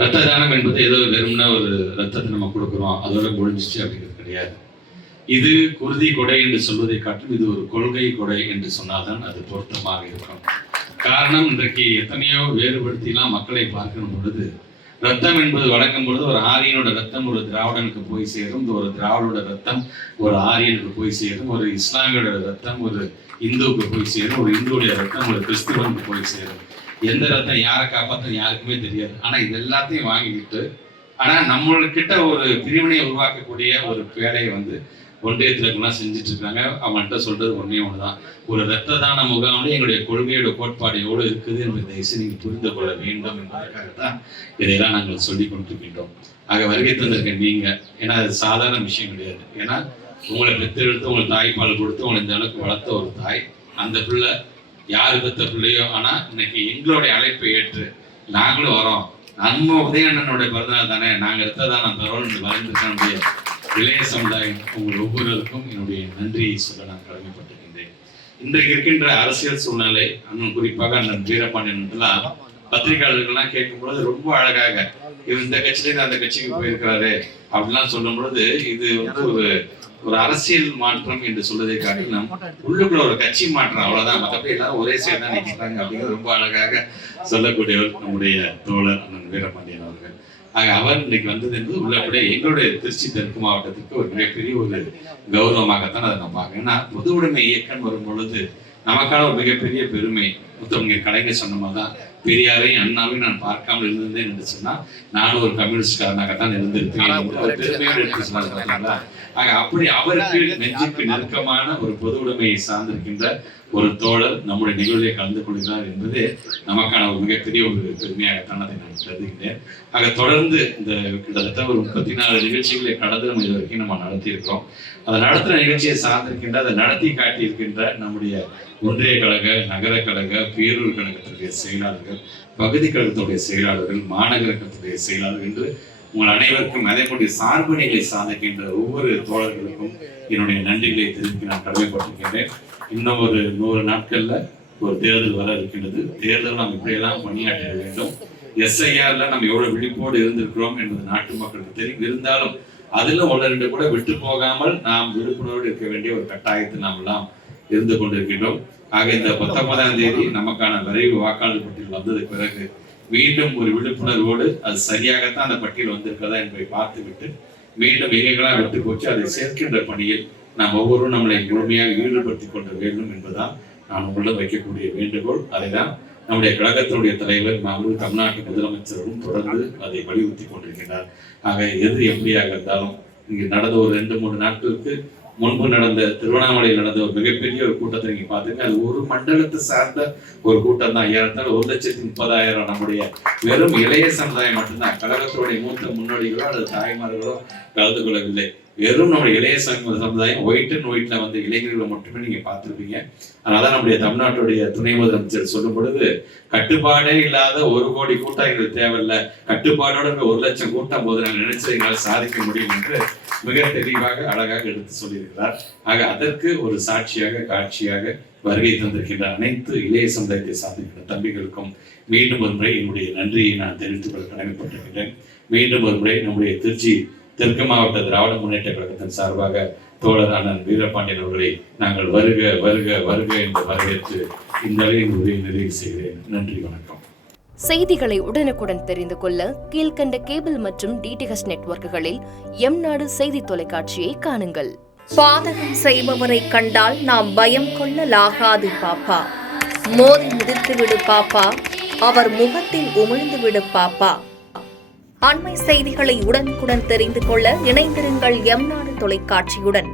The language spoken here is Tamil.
ரத்த தானம் என்பது ஏதோ வெறும்னா ஒரு ரத்தத்தை நம்ம கொடுக்குறோம் அதோட முடிஞ்சிச்சு அப்படிங்கிறது கிடையாது. இது குருதி கொடை என்று சொல்வதை காட்டும் இது ஒரு கொள்கை கொடை என்று சொன்னால்தான் அது பொருத்தமாக இருக்கும். காரணம், இன்றைக்கு எத்தனையோ வேறுபடுத்திலாம் மக்களை பார்க்கும் பொழுது ரத்தம் என்பது வழங்கும் பொழுது ஒரு ஆரியனோட ரத்தம் ஒரு திராவிடனுக்கு போய் சேரும், ஒரு திராவிடோட ரத்தம் ஒரு ஆரியனுக்கு போய் சேரும், ஒரு இஸ்லாமியோட ரத்தம் ஒரு இந்துவுக்கு போய் சேரும், ஒரு இந்துவுடைய ரத்தம் ஒரு கிறிஸ்துவனுக்கு போய் சேரும். எந்த ரத்தம் யாரை காப்பாற்ற யாருக்குமே தெரியாது. ஆனா இது எல்லாத்தையும் வாங்கிக்கிட்டு ஆனா நம்மள்கிட்ட ஒரு பிரிவினையை உருவாக்கக்கூடிய ஒரு வேலையை ஒன்றியத்திலாம் செஞ்சுட்டு இருக்காங்க. அவங்கள்ட்ட சொல்றது ஒன்னே ஒண்ணுதான், ஒரு இரத்த தான முகாமில் எங்களுடைய கொள்கையோட கோட்பாடு எவ்வளவு இருக்குது என்பதை நீங்க புரிந்து கொள்ள வேண்டும் என்பதற்காகத்தான் இதையெல்லாம் நாங்கள் சொல்லி கொண்டிருக்கின்றோம். ஆக வருகை தந்திருக்க நீங்க, ஏன்னா அது சாதாரண விஷயம் கிடையாது. ஏன்னா உங்களை பெற்றெடுத்து உங்களுக்கு தாய்ப்பால் கொடுத்து உங்களை இந்த அளவுக்கு வளர்த்த ஒரு தாய், அந்த பிள்ளை யாரு பெற்ற பிள்ளையோ, ஆனா இன்னைக்கு எங்களுடைய அழைப்பை ஏற்று நாங்களும் வரோம். நம்ம உதயண்ணனுடைய பிறந்தநாள் தானே, நாங்க இரத்த தானம் தரோம்னு வளர்ந்துருக்க இளைய சமுதாயம் உங்கள் ஒவ்வொருவருக்கும் என்னுடைய நன்றியை சொல்ல நான் கடமைப்பட்டிருக்கின்றேன். இன்றைக்கு இருக்கின்ற அரசியல் சூழ்நிலை, அண்ணன் குறிப்பாக அண்ணன் வீரபாண்டியன் பத்திரிகையாளர்கள்லாம் கேட்கும் பொழுது ரொம்ப அழகாக இவர் இந்த கட்சியிலேருந்து அந்த கட்சிக்கு போயிருக்கிறாரு அப்படிலாம் சொல்லும் பொழுது இது ஒரு அரசியல் மாற்றம் என்று சொல்வதை காட்டிலும் உள்ளுக்குள்ள ஒரு கட்சி மாற்றம், அவ்வளவுதான். மற்றபடி எல்லாரும் ஒரே சைடு தான் நினைக்கிறாங்க அப்படிங்கிறது ரொம்ப அழகாக சொல்லக்கூடியவர் நம்முடைய தோழர் அண்ணன் வீரபாண்டியன் அவர்கள். ஆக அவர் இன்னைக்கு வந்தது என்பது உள்ளபடியே எங்களுடைய திருச்சி தெற்கு மாவட்டத்திற்கு ஒரு மிகப்பெரிய ஒரு கௌரவமாகத்தான் அதை நம்ம பார்க்கணும். ஏன்னா பொது உடைமை இயக்கம் வரும் பொழுது நமக்கான ஒரு மிகப்பெரிய பெருமை. முத்தமிழ் கலைஞர் சொன்ன மாதிரிதான், பெரியாரையும் அண்ணாவையும் நான் பார்க்காமல் இருந்திருந்தேன் என்று சொன்னா நானும் ஒரு கம்யூனிஸ்ட்காரனாகத்தான் இருந்திருப்பேன் பெருமையோடு எடுத்து சொன்னாங்க. ஆக அப்படி அவருக்கு நெஞ்சுக்கு நெருக்கமான ஒரு பொது உடைமையை சார்ந்திருக்கின்ற ஒரு தோழர் நம்முடைய நிகழ்ச்சியை கலந்து கொள்கிறார் என்பது நமக்கான ஒரு மிகப்பெரிய ஒரு பெருமையாகத்தான் அதை நான் கருதுகின்றேன். ஆக தொடர்ந்து இந்த கிட்டத்தட்ட ஒரு 34 நிகழ்ச்சிகளை கடந்து நம்ம இது வரைக்கும் நம்ம நடத்தி இருக்கிறோம். அதை நடத்துகிற நிகழ்ச்சியை சார்ந்திருக்கின்ற அதை நடத்தி காட்டியிருக்கின்ற நம்முடைய ஒன்றிய கழக, நகர கழக, பேரூர் கழகத்துடைய செயலாளர்கள், பகுதி கழகத்துடைய செயலாளர்கள், மாநகர கழகத்துடைய செயலாளர்கள் என்று உங்கள் அனைவருக்கும் அதே போன்ற சார்பணிகளை சாதிக்கின்ற ஒவ்வொரு தோழர்களுக்கும் என்னுடைய நன்றிகளை தெரிவிக்க நான் கடமைப்பட்டிருக்கின்றேன். இன்னும் ஒரு 100 நாட்கள்ல ஒரு தேர்தல் வர இருக்கின்றது. தேர்தல் நாம் இப்படியெல்லாம் பணியாற்ற வேண்டும். SIRல நம்ம எவ்வளவு விழிப்போடு இருந்திருக்கிறோம் என்பது நாட்டு மக்களுக்கு தெரியும். இருந்தாலும் அதுல 1-2 கூட விட்டு போகாமல் நாம் விழிப்புணர்வோடு இருக்க வேண்டிய ஒரு கட்டாயத்தை நாம் எல்லாம் இருந்து கொண்டிருக்கின்றோம். ஆக இந்த 19ஆம் தேதி நமக்கான விரைவு வாக்காளர் பட்டியல் வந்ததுக்கு பிறகு மீண்டும் ஒரு விழிப்புணர்வோடு அது சரியாகத்தான் அந்த பட்டியல் வந்திருக்கிறதா என்பதை பார்த்துவிட்டு மீண்டும் எங்கெல்லாம் விட்டு போச்சு அதை சேர்க்கின்ற பணியில் நாம் ஒவ்வொருவரும் நம்மளை முழுமையாக ஈடுபடுத்திக் கொள்ள வேண்டும் என்பதுதான் நான் உள்ள வைக்கக்கூடிய வேண்டுகோள். அதைதான் நம்முடைய கழகத்தினுடைய தலைவர் மாண்புமிகு தமிழ்நாட்டு முதலமைச்சரும் தொடர்ந்து அதை வலியுறுத்தி கொண்டிருக்கிறார். ஆக எது எப்படியாக இருந்தாலும் இங்கு நடந்த ஒரு 2-3 நாட்களுக்கு முன்பு நடந்த திருவண்ணாமலையில் நடந்த ஒரு மிகப்பெரிய ஒரு கூட்டத்தை நீங்க பாத்துங்க. அது ஒரு மண்டலத்தை சார்ந்த ஒரு கூட்டம் தான். ஏறத்தாழ 1,30,000 நம்முடைய வெறும் இளைய சமுதாயம் மட்டும்தான். கழகத்துடைய மூத்த முன்னோடிகளோ அல்லது தாய்மார்களோ கலந்து கொள்ளவில்லை. வெறும் நம்முடைய இளைய சமுதாயம் ஒயிட் அண்ட் ஒயிட்ல இளைஞர்களை மட்டுமே நீங்க பார்த்திருப்பீங்க. அதனால நம்முடைய தமிழ்நாட்டுடைய துணை முதலமைச்சர் சொல்லும் பொழுது கட்டுப்பாடே இல்லாத 1 கோடி கூட்டம் எங்களுக்கு தேவையில்லை, கட்டுப்பாடோட 1 லட்சம் கூட்டம் போது நாங்கள் நினைச்சதை எங்களால் சாதிக்க முடியும் என்று மிக தெளிவாக அழகாக எடுத்து சொல்லியிருக்கிறார். ஆக அதற்கு ஒரு சாட்சியாக காட்சியாக வருகை தந்திருக்கின்ற அனைத்து இளைய சமுதாயத்தை சார்ந்திருக்கின்ற தம்பிகளுக்கும் மீண்டும் ஒரு முறை என்னுடைய நன்றியை நான் தெரிவித்துக் கொள்ள கடமைப்பட்டிருக்கின்றேன். மீண்டும் ஒரு முறை நம்முடைய திருச்சி தெற்கு மாவட்ட திராவிட முன்னேற்ற கழகத்தின் சார்பாக தோழர் அண்ணன் வீரபாண்டியன் அவர்களை நாங்கள் வருக வருக வருக என்று வரவேற்று இந்த உரையை நிறைவு செய்கிறேன். நன்றி, வணக்கம். செய்திகளை உடனுக்குடன் தெரிந்து கொள்ள கீழ்கண்ட கேபிள் மற்றும் DTH நெட்வொர்க்குகளில் எம்நாடு செய்தி தொலைக்காட்சியை காணுங்கள். பாதகம் செய்பவரை கண்டால் நாம் பயம் கொள்ளலாகாது பாப்பா. மோதி மிதித்துவிடு பாப்பா, அவர் முகத்தில் உமிழ்ந்துவிடு பாப்பா. அண்மை செய்திகளை உடனுக்குடன் தெரிந்து கொள்ள இணைந்திருங்கள் எம்நாடு தொலைக்காட்சியுடன்.